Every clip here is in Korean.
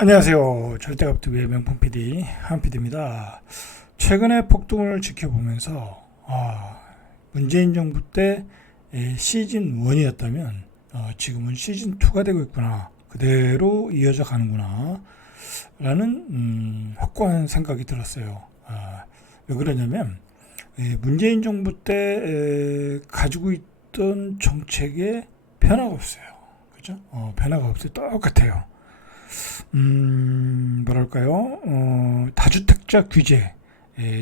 안녕하세요. 절대값TV의 명품 PD 한PD입니다. 최근의 폭등을 지켜보면서 문재인 정부 때 시즌 1이었다면 지금은 시즌 2가 되고 있구나, 그대로 이어져 가는구나 라는 확고한 생각이 들었어요. 왜 그러냐면 문재인 정부 때 가지고 있던 정책에 변화가 없어요. 그죠? 변화가 없어요. 똑같아요. 뭐랄까요? 다주택자 규제,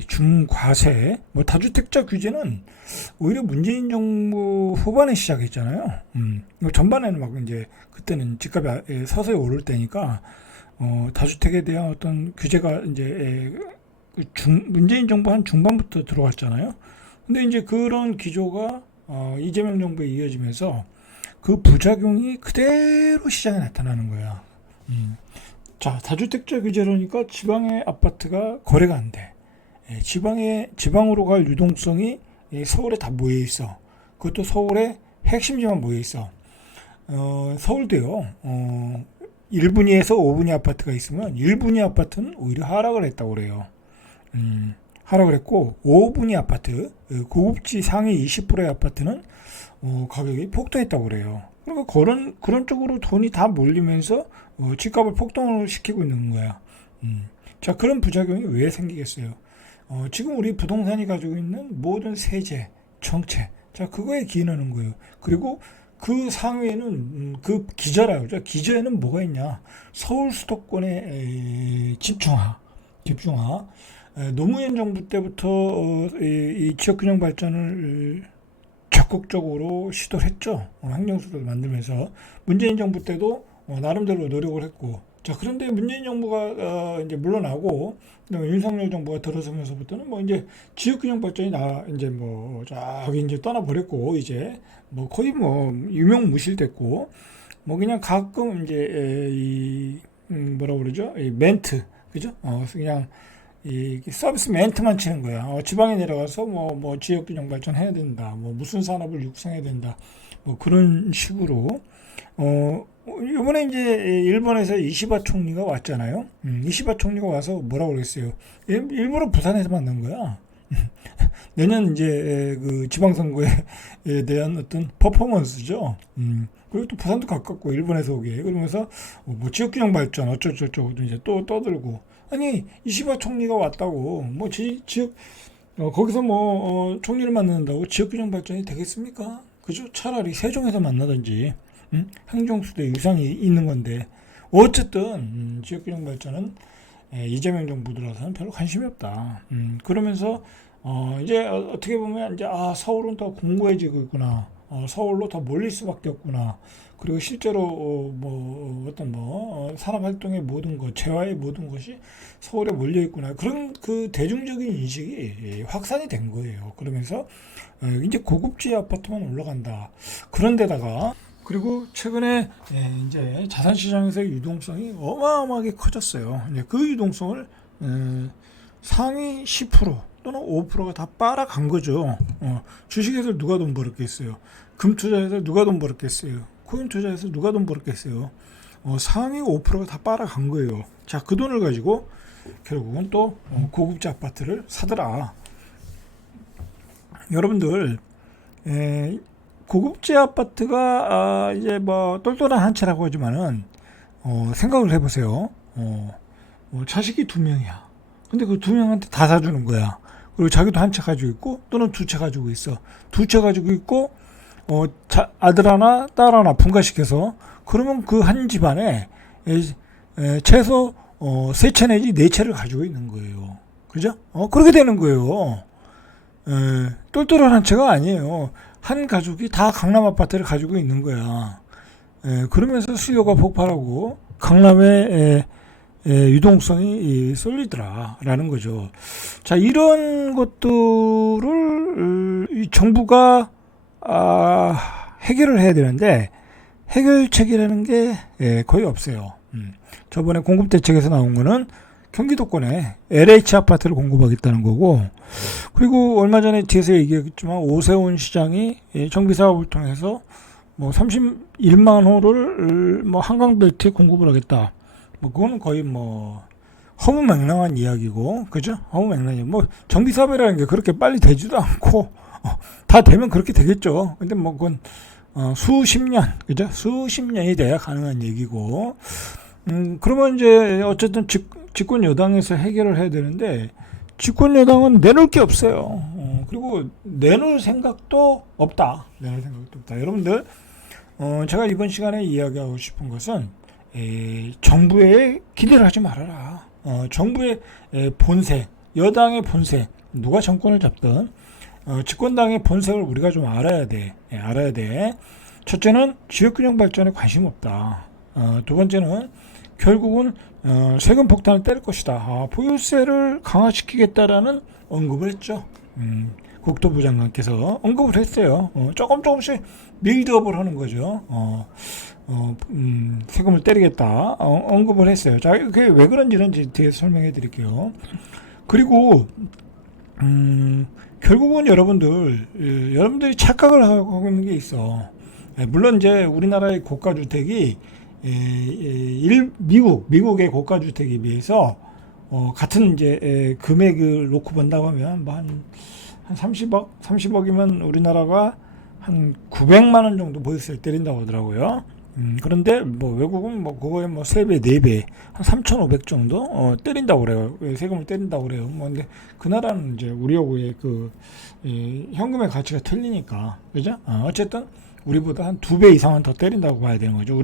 중과세, 뭐 다주택자 규제는 오히려 문재인 정부 후반에 시작했잖아요. 전반에는 막 이제 그때는 집값이 서서히 오를 때니까 다주택에 대한 어떤 규제가 이제 문재인 정부 한 중반부터 들어왔잖아요. 근데 이제 그런 기조가 이재명 정부에 이어지면서 그 부작용이 그대로 시장에 나타나는 거야. 자, 다주택자 규제로니까 지방의 아파트가 거래가 안 돼. 지방으로 갈 유동성이 서울에 다 모여 있어. 그것도 서울의 핵심지만 모여 있어. 서울도요. 1분위에서 5분위 아파트가 있으면 1분위 아파트는 오히려 하락을 했다고 그래요. 하락을 했고 5분위 아파트, 고급지 상위 20%의 아파트는 가격이 폭등했다고 그래요. 그러니까 그런 쪽으로 돈이 다 몰리면서 집값을 폭등을 시키고 있는 거야. 자, 그런 부작용이 왜 생기겠어요? 지금 우리 부동산이 가지고 있는 모든 세제, 정책, 자, 그거에 기인하는 거예요. 그리고 그 상위에는 그 기저라고 그러죠. 기저에는 뭐가 있냐? 서울 수도권의 집중화. 노무현 정부 때부터 이 지역균형 발전을 적극적으로 시도를 했죠. 행정수도를 만들면서 문재인 정부 때도 나름대로 노력을 했고, 자, 그런데 문재인 정부가 이제 물러나고 윤석열 정부가 들어서면서부터는 뭐 이제 지역균형 발전이 이제 뭐 저기 이제 떠나버렸고, 이제 뭐 거의 뭐 유명무실됐고, 뭐 그냥 가끔 이제 이 뭐라 그러죠? 이 멘트, 그죠? 그냥 이 서비스 멘트만 치는 거야. 지방에 내려가서 뭐 지역균형 발전해야 된다. 뭐 무슨 산업을 육성해야 된다. 뭐 그런 식으로 이번에 이제 일본에서 이시바 총리가 왔잖아요. 이시바 총리가 와서 뭐라고 그랬어요? 일부러 부산에서 만난 거야. 내년 이제 그 지방선거에 대한 어떤 퍼포먼스죠. 그리고 또 부산도 가깝고 일본에서 오게 그러면서 뭐 지역균형 발전 어쩌고저쩌고 이제 또 떠들고, 아니 이시바 총리가 왔다고 뭐 지역 거기서 뭐 총리를 만난다고 지역균형 발전이 되겠습니까? 그죠? 차라리 세종에서 만나든지 행정수도에 유상이 있는 건데, 어쨌든 지역균형 발전은 이재명 정부 들어서는 별로 관심이 없다. 그러면서 이제 어떻게 보면 이제 서울은 더 공고해지고 있구나. 서울로 더 몰릴 수밖에 없구나. 그리고 실제로 뭐 어떤 산업 활동의 모든 것, 재화의 모든 것이 서울에 몰려 있구나. 그런 그 대중적인 인식이 확산이 된 거예요. 그러면서 이제 고급지 아파트만 올라간다. 그런데다가 그리고 최근에 이제 자산시장에서의 유동성이 어마어마하게 커졌어요. 이제 그 유동성을 상위 10% 또는 5%가 다 빨아간 거죠. 주식에서 누가 돈 벌었겠어요? 금 투자해서 누가 돈 벌었겠어요? 코인 투자해서 누가 돈 벌었겠어요? 상위 5%가 다 빨아간 거예요. 자, 그 돈을 가지고 결국은 또 고급지 아파트를 사더라. 여러분들, 고급지 아파트가 이제 뭐 똘똘한 한 채라고 하지만은 생각을 해보세요. 자식이 2명이야. 근데 그 2명한테 다 사주는 거야. 그리고 자기도 한 채 가지고 있고 또는 2채 가지고 있어. 2채 가지고 있고 아들 하나 딸 하나 분가시켜서, 그러면 그 한 집안에 최소 3채 내지 4채를 가지고 있는 거예요. 그죠? 그렇게 되는 거예요. 똘똘한 한 채가 아니에요. 한 가족이 다 강남 아파트를 가지고 있는 거야. 그러면서 수요가 폭발하고 강남의 유동성이 쏠리더라라는 거죠. 자, 이런 것들을 이 정부가 해결을 해야 되는데 해결책이라는 게 거의 없어요. 저번에 공급대책에서 나온 거는 경기도권에 LH 아파트를 공급하겠다는 거고, 그리고 얼마 전에 뒤에서 얘기했지만 오세훈 시장이 정비사업을 통해서 뭐 31만 호를 뭐 한강벨트에 공급을 하겠다. 뭐 그거는 거의 뭐 허무맹랑한 이야기고, 그죠? 허무맹랑해. 뭐 정비 사업이라는 게 그렇게 빨리 되지도 않고 다 되면 그렇게 되겠죠. 근데 뭐 그건 수십 년, 그죠? 수십 년이 돼야 가능한 얘기고, 그러면 이제 어쨌든 집권 여당에서 해결을 해야 되는데, 집권 여당은 내놓을 게 없어요. 그리고 내놓을 생각도 없다. 내놓을 생각도 없다. 여러분들, 제가 이번 시간에 이야기하고 싶은 것은, 정부에 기대를 하지 말아라. 정부의 본색, 여당의 본색, 누가 정권을 잡든, 집권당의 본색을 우리가 좀 알아야 돼. 알아야 돼. 첫째는 지역균형 발전에 관심 없다. 두 번째는 결국은 세금 폭탄을 때릴 것이다. 보유세를 강화시키겠다라는 언급을 했죠. 국토부 장관께서 언급을 했어요. 조금씩 빌드업을 하는 거죠. 세금을 때리겠다. 언급을 했어요. 자, 그게 왜 그런지는 뒤에서 설명해 드릴게요. 그리고 결국은 여러분들이 착각을 하고 있는 게 있어. 물론 이제 우리나라의 고가 주택이 미국의 고가 주택에 비해서 같은 이제 금액을 놓고 본다고 하면 뭐 한 30억이면 우리나라가 한 900만 원 정도 보유세를 때린다고 하더라고요. 그런데 뭐 외국은 뭐 그거에 뭐 3배, 4배, 한 3,500 정도 때린다고 그래요. 세금을 때린다고 그래요. 뭐 근데 그 나라는 이제 우리하고의 현금의 가치가 틀리니까, 그죠? 어쨌든 우리보다 한 2배 이상은 더 때린다고 봐야 되는 거죠.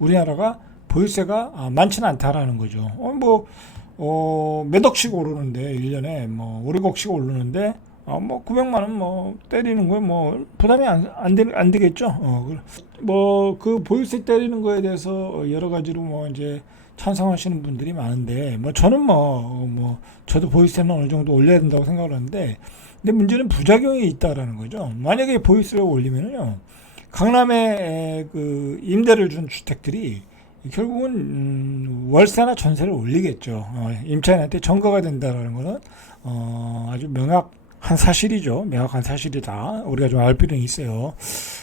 우리나라가 보유세가 많지는 않다라는 거죠. 몇 억씩 오르는데 1년에 뭐 5, 6억씩 오르는데 뭐 900만 원 뭐 때리는 거에 뭐 부담이 안 되겠죠. 뭐 그 보유세 때리는 거에 대해서 여러 가지로 뭐 이제 찬성하시는 분들이 많은데, 뭐 저는 저도 보유세는 어느 정도 올려야 된다고 생각을 하는데, 근데 문제는 부작용이 있다라는 거죠. 만약에 보유세를 올리면은요, 강남에 그 임대를 준 주택들이 결국은 월세나 전세를 올리겠죠. 임차인한테 전가가 된다라는 거는 아주 명확한 사실이죠. 명확한 사실이다. 우리가 좀 알 필요는 있어요.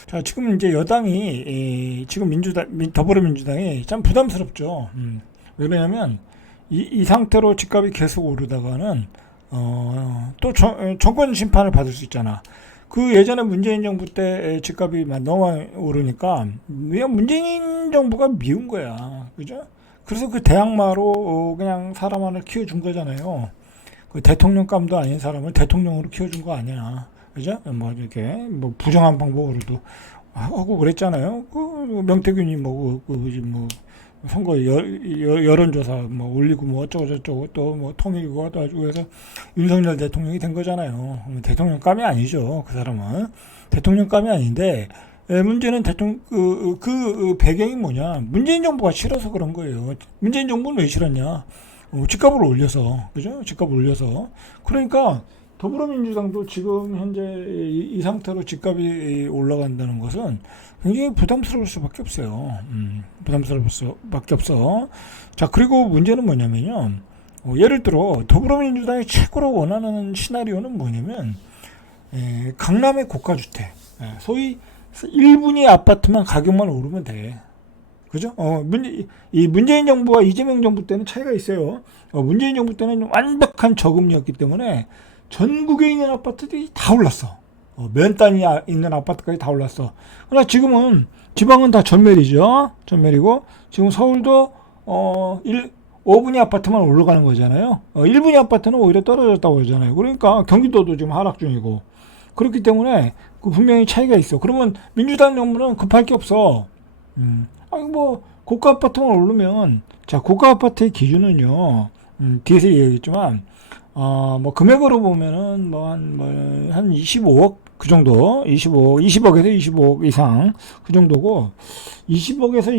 자, 지금 이제 여당이 지금 더불어민주당이 참 부담스럽죠. 왜 그러냐면 이 상태로 집값이 계속 오르다가는 또 정권 심판을 받을 수 있잖아. 그 예전에 문재인 정부 때 집값이 너무 오르니까 그냥 문재인 정부가 미운 거야. 그죠? 그래서 그 대항마로 그냥 사람 하나 키워준 거잖아요. 그 대통령감도 아닌 사람을 대통령으로 키워준 거 아니야. 그죠? 뭐 이렇게 뭐 부정한 방법으로도 하고 그랬잖아요. 그 명태균이 선거 여론조사 뭐 올리고 뭐 어쩌고 저쩌고 또 뭐 통일고 해가지고 해서 윤석열 대통령이 된 거잖아요. 대통령감이 아니죠. 그 사람은 대통령감이 아닌데, 문제는 그 배경이 뭐냐? 문재인 정부가 싫어서 그런 거예요. 문재인 정부는 왜 싫었냐? 집값을 올려서, 그죠? 집값을 올려서. 그러니까 더불어민주당도 지금 현재 이 상태로 집값이 올라간다는 것은 굉장히 부담스러울 수밖에 없어요. 부담스러울 수밖에 없어. 자, 그리고 문제는 뭐냐면요. 예를 들어 더불어민주당이 최고로 원하는 시나리오는 뭐냐면, 강남의 고가주택, 소위 1분위 아파트만 가격만 오르면 돼. 그죠? 이 문재인 정부와 이재명 정부 때는 차이가 있어요. 문재인 정부 때는 완벽한 저금리였기 때문에 전국에 있는 아파트들이 다 올랐어. 몇 단위 있는 아파트까지 다 올랐어. 그러나 지금은 지방은 다 전멸이죠. 전멸이고 지금 서울도 5분위 아파트만 올라가는 거잖아요. 1분위 아파트는 오히려 떨어졌다고 그러잖아요. 그러니까 경기도도 지금 하락 중이고, 그렇기 때문에 분명히 차이가 있어. 그러면 민주당 정부는 급할 게 없어. 고가 아파트만 오르면, 자, 고가 아파트의 기준은요, 뒤에서 얘기했지만, 금액으로 보면은, 한 25억, 그 정도, 20억에서 25억 이상, 그 정도고, 20억에서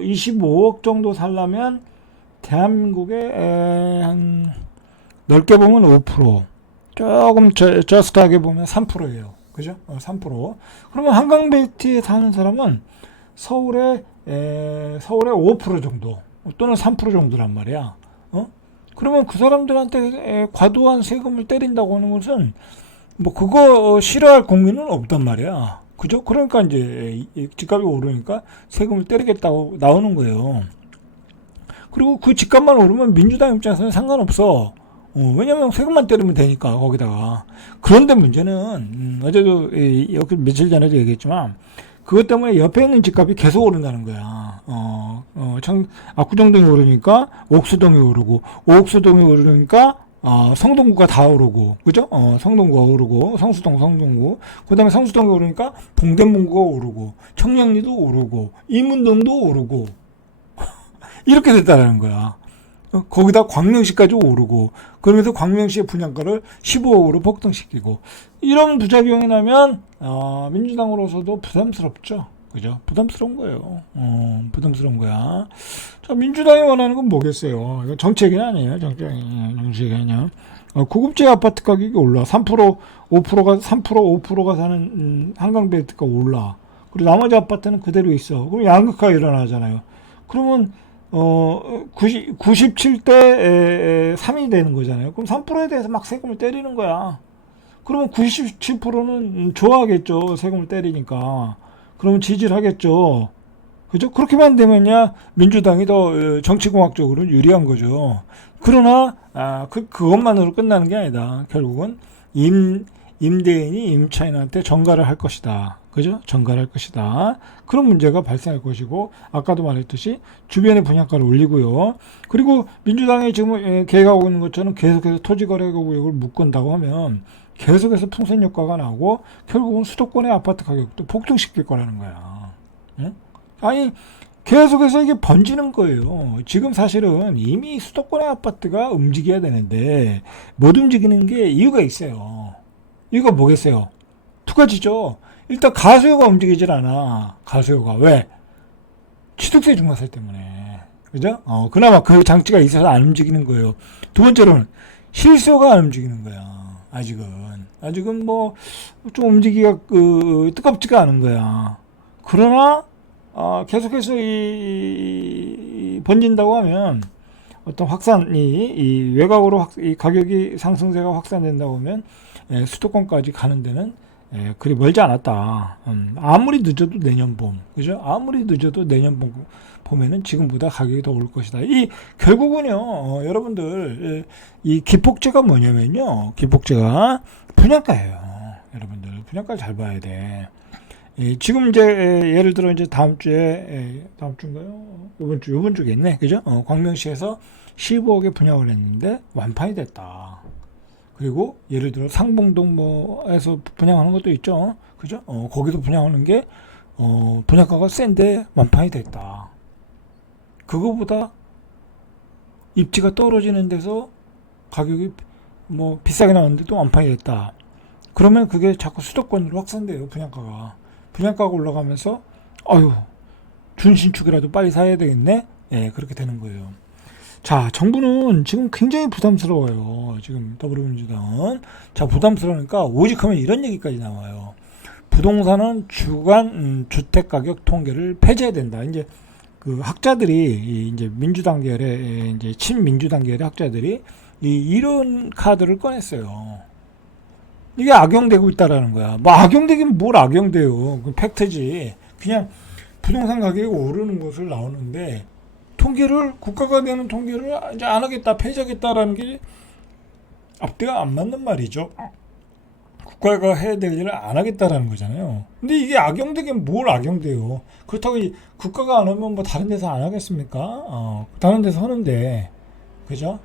25억 정도 살려면, 대한민국에, 넓게 보면 5%, 조금 저스트하게 보면 3%예요. 그죠? 3%. 그러면 한강벨트에 사는 사람은 서울의 5% 정도, 또는 3% 정도란 말이야. 그러면 그 사람들한테 과도한 세금을 때린다고 하는 것은 그거 싫어할 국민은 없단 말이야. 그죠? 그러니까 이제 집값이 오르니까 세금을 때리겠다고 나오는 거예요. 그리고 그 집값만 오르면 민주당 입장에서는 상관없어. 왜냐면 세금만 때리면 되니까 거기다가. 그런데 문제는 어제도 여기 며칠 전에도 얘기했지만 그것 때문에 옆에 있는 집값이 계속 오른다는 거야. 압구정동이 오르니까 옥수동이 오르고, 옥수동이 오르니까 성동구가 다 오르고, 그죠? 성동구가 오르고, 성수동, 성동구. 그 다음에 성수동이 오르니까 동대문구가 오르고, 청량리도 오르고, 이문동도 오르고, 이렇게 됐다는 거야. 거기다 광명시까지 오르고, 그러면서 광명시의 분양가를 15억으로 폭등시키고, 이런 부작용이 나면, 민주당으로서도 부담스럽죠. 그죠? 부담스러운 거예요. 부담스러운 거야. 자, 민주당이 원하는 건 뭐겠어요? 이거 정책이 아니에요. 정책이 아니야. 고급지 아파트 가격이 올라. 3%, 5%가 사는, 한강벨트가 올라. 그리고 나머지 아파트는 그대로 있어. 그럼 양극화가 일어나잖아요. 그러면, 97대 3이 되는 거잖아요. 그럼 3%에 대해서 막 세금을 때리는 거야. 그러면 97%는 좋아하겠죠. 세금을 때리니까. 그러면 지지를 하겠죠. 그죠? 그렇게만 되면야 민주당이 더 정치공학적으로는 유리한 거죠. 그러나, 그것만으로 끝나는 게 아니다. 결국은 임대인이 임차인한테 전가를 할 것이다. 그죠? 전가를 할 것이다. 그런 문제가 발생할 것이고, 아까도 말했듯이 주변의 분양가를 올리고요. 그리고 민주당이 지금 계획하고 있는 것처럼 계속해서 토지거래구역을 묶은다고 하면 계속해서 풍선 효과가 나고 결국은 수도권의 아파트 가격도 폭등시킬 거라는 거야. 응? 아니, 계속해서 이게 번지는 거예요. 지금 사실은 이미 수도권의 아파트가 움직여야 되는데 못 움직이는 게 이유가 있어요. 이유가 뭐겠어요? 두 가지죠. 일단 가수요가 움직이질 않아. 가수요가. 왜? 취득세 중과세 때문에. 그죠? 그나마 그 장치가 있어서 안 움직이는 거예요. 두 번째로는 실수요가 안 움직이는 거야. 아직은 뭐 좀 움직이기가 뜨겁지가 않은 거야. 그러나 계속해서 이 번진다고 하면 어떤 이 외곽으로 이 가격이 상승세가 확산된다고 하면 수도권까지 가는 데는 그리 멀지 않았다. 아무리 늦어도 내년 봄, 그죠? 아무리 늦어도 내년 봄에는 지금보다 가격이 더 올 것이다. 이 결국은요, 여러분들 이 기폭제가 뭐냐면요, 기폭제가 분양가예요. 여러분들 분양가 잘 봐야 돼. 지금 이제 예를 들어 이제 다음 주인가요? 요번 주겠네, 그죠? 광명시에서 15억에 분양을 했는데 완판이 됐다. 그리고 예를 들어 상봉동 뭐에서 분양하는 것도 있죠. 그죠? 거기서 분양하는 게 분양가가 센데 완판이 됐다. 그거보다 입지가 떨어지는 데서 가격이 뭐 비싸게 나왔는데도 완판이 됐다. 그러면 그게 자꾸 수도권으로 확산돼요. 분양가가 올라가면서 아유, 준신축이라도 빨리 사야 되겠네. 그렇게 되는 거예요. 자, 정부는 지금 굉장히 부담스러워요. 지금 더불어민주당은. 자, 부담스러우니까 오직하면 이런 얘기까지 나와요. 부동산은 주간 주택가격 통계를 폐지해야 된다. 이제 그 학자들이 이제 민주당 계열의 이제 친민주당 계열의 학자들이 이런 카드를 꺼냈어요. 이게 악용되고 있다라는 거야. 뭐 악용되긴 뭘 악용돼요. 그 팩트지. 그냥 부동산 가격이 오르는 것을 나오는데 국가가 내는 통계를 이제 안 하겠다, 폐지하겠다라는 게 앞뒤가 안 맞는 말이죠. 국가가 해야 될 일을 안 하겠다라는 거잖아요. 근데 이게 악용되긴 뭘 악용돼요. 그렇다고 국가가 안 하면 뭐 다른 데서 안 하겠습니까? 다른 데서 하는데, 그죠?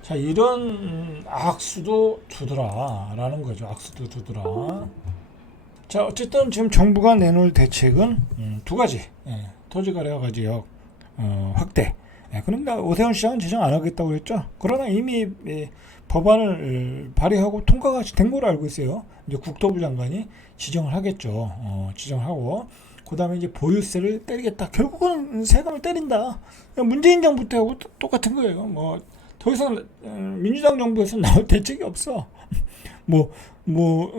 자, 이런 악수도 두더라라는 거죠. 악수도 두더라. 자, 어쨌든 지금 정부가 내놓을 대책은 두 가지. 토지거래 가지역 확대. 그런데 오세훈 시장은 제정 안 하겠다고 했죠. 그러나 이미 법안을 발의하고 통과가 된 걸로 알고 있어요. 이제 국토부 장관이 지정을 하겠죠. 지정하고 그 다음에 이제 보유세를 때리겠다. 결국은 세금을 때린다. 문재인 정부 때하고 똑같은 거예요. 뭐 더 이상 민주당 정부에서 나올 대책이 없어. 뭐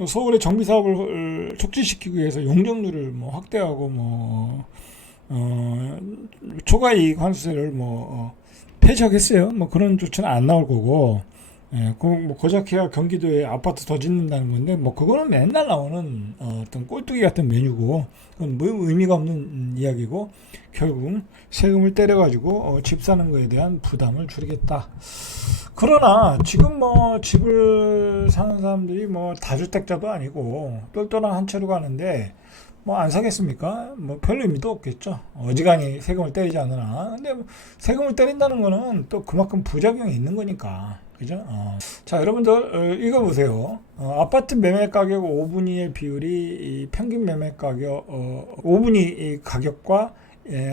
서울의 정비 사업을 촉진시키기 위해서 용적률을 뭐 확대하고 초과이익 환수세를 폐지하겠어요. 뭐 그런 조치는 안 나올 거고, 예, 뭐 고작해야 경기도에 아파트 더 짓는다는 건데 뭐 그거는 맨날 나오는 어떤 꼴뚜기 같은 메뉴고 그건 뭐 의미가 없는 이야기고 결국 세금을 때려가지고 집 사는 거에 대한 부담을 줄이겠다. 그러나 지금 뭐 집을 사는 사람들이 뭐 다주택자도 아니고 똘똘한 한 채로 가는데 뭐 안 사겠습니까? 뭐 별 의미도 없겠죠. 어지간히 세금을 때리지 않으나. 근데 뭐 세금을 때린다는 거는 또 그만큼 부작용이 있는 거니까. 그죠? 자, 여러분들 이거 보세요. 아파트 매매 가격 5분위의 비율이 이 평균 매매 가격 5분위 가격과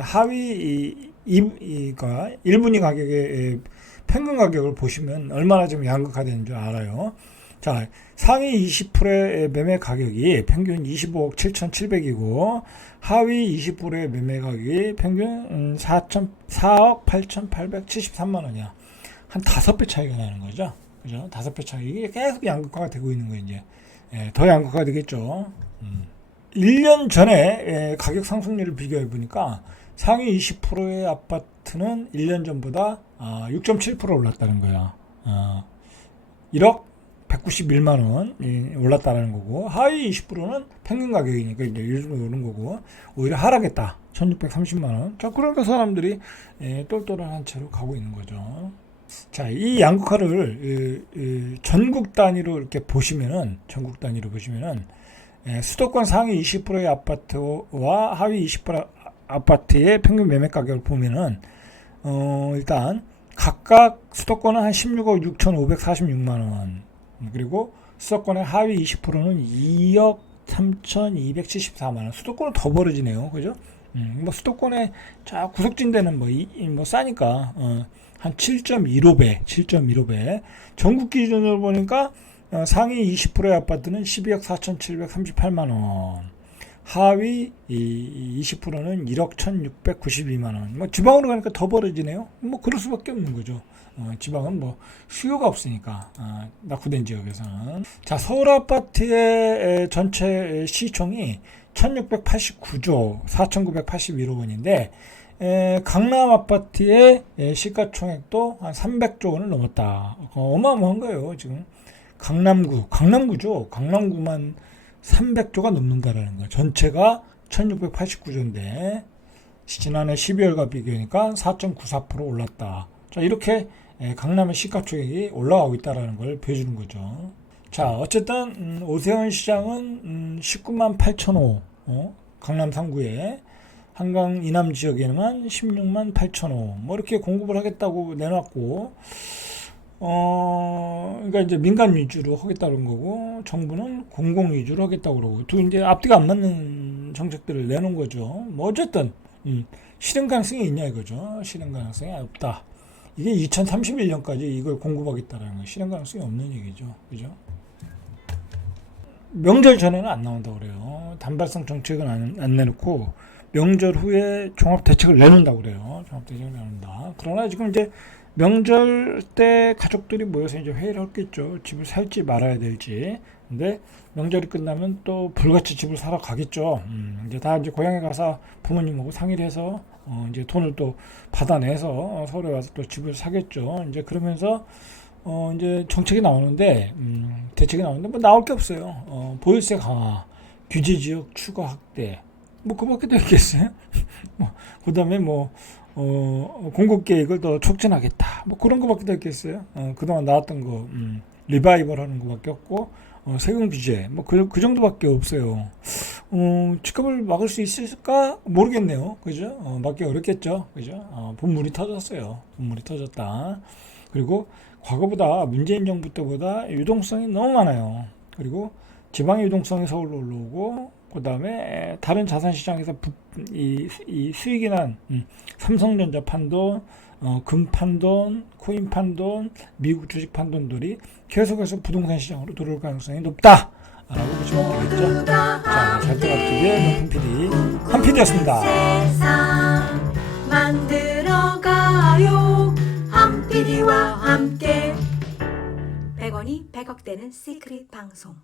하위 1분위 가격의 평균 가격을 보시면 얼마나 좀 양극화되는 줄 알아요. 자, 상위 20%의 매매 가격이 평균 25억 7,700이고 하위 20%의 매매 가격이 평균 4억 8,873만 원이야. 한 5배 차이가 나는 거죠. 그죠? 5배 차이. 이게 계속 양극화가 되고 있는 거예요, 이제. 더 양극화가 되겠죠. 1년 전에 가격 상승률을 비교해 보니까 상위 20%의 아파트는 1년 전보다 6.7% 올랐다는 거야. 1억 191만 원 올랐다는 거고 하위 20%는 평균 가격이니까 이제 요즘에 오른 거고 오히려 하락했다. 1630만 원. 자, 그러니까 사람들이 똘똘한 한 채로 가고 있는 거죠. 자, 이 양극화를 전국 단위로 이렇게 보시면은 수도권 상위 20%의 아파트와 하위 20% 아파트의 평균 매매 가격을 보면은 일단 각각 수도권은 한 16억 6,546만 원, 그리고 수도권의 하위 20%는 2억 3,274만 원. 수도권은 더 벌어지네요, 그죠? 뭐 수도권에 자 구석진 데는 뭐 싸니까 한 7.15배. 전국 기준으로 보니까 상위 20%의 아파트는 12억 4,738만 원. 하위 20%는 1억 1,692만 원. 뭐 지방으로 가니까 더 벌어지네요. 뭐 그럴 수밖에 없는 거죠. 지방은 뭐 수요가 없으니까 낙후된 지역에서는. 자, 서울 아파트의 전체 시총이 1,689조 4,981억 원인데 강남 아파트의 시가총액도 한 300조 원을 넘었다. 어마어마한 거예요. 지금 강남구죠. 강남구만 300조가 넘는다라는 거예요. 전체가 1689조인데 지난해 12월과 비교하니까 4.94% 올랐다. 자, 이렇게 강남의 시가총액이 올라가고 있다는 걸 보여주는 거죠. 자, 어쨌든 오세훈 시장은 19만 8천호 강남 3구에 한강 이남 지역에는 16만 8천호 뭐 이렇게 공급을 하겠다고 내놨고 그러니까 이제 민간 위주로 하겠다는 거고 정부는 공공 위주로 하겠다고 그러고 두 이제 앞뒤가 안 맞는 정책들을 내놓은 거죠. 뭐 어쨌든 실현 가능성이 있냐 이거죠. 실현 가능성이 없다. 이게 2031년까지 이걸 공급하겠다라는 거 실현 가능성이 없는 얘기죠. 그죠? 명절 전에는 안 나온다고 그래요. 단발성 정책은 안 내놓고 명절 후에 종합대책을 내놓는다고 그래요. 종합대책을 내놓는다. 그러나 지금 이제 명절 때 가족들이 모여서 이제 회의를 했겠죠. 집을 살지 말아야 될지. 근데 명절이 끝나면 또 불같이 집을 사러 가겠죠. 이제 다 이제 고향에 가서 부모님하고 상의를 해서 이제 돈을 또 받아내서 서울에 와서 또 집을 사겠죠. 이제 그러면서 이제 정책이 나오는데 대책이 나오는데 뭐 나올 게 없어요. 보유세 강화, 규제 지역 추가 확대, 뭐 그밖에 더 있겠어요. 뭐 그다음에 뭐 공급 계획을 더 촉진하겠다. 뭐 그런 거밖에 더 있겠어요. 그동안 나왔던 거 리바이벌 하는 거밖에 없고 세금 규제 뭐 그 정도밖에 없어요. 집값을 막을 수 있을까 모르겠네요. 그죠? 막기 어렵겠죠. 그죠? 분물이 터졌어요. 분물이 터졌다. 그리고 과거보다 문재인 정부 때보다 유동성이 너무 많아요. 그리고 지방의 유동성이 서울로 올라오고 그 다음에 다른 자산시장에서 이 수익이 난 삼성전자 판돈, 금 판돈, 코인 판돈, 미국 주식 판돈들이 계속해서 부동산 시장으로 들어올 가능성이 높다 라고 보시면 되겠죠. 자, 잘들어갑TV의 명품 PD 한 PD였습니다. 세상 만들어가요 한 PD와 함께 100원이 100억 되는 시크릿 방송.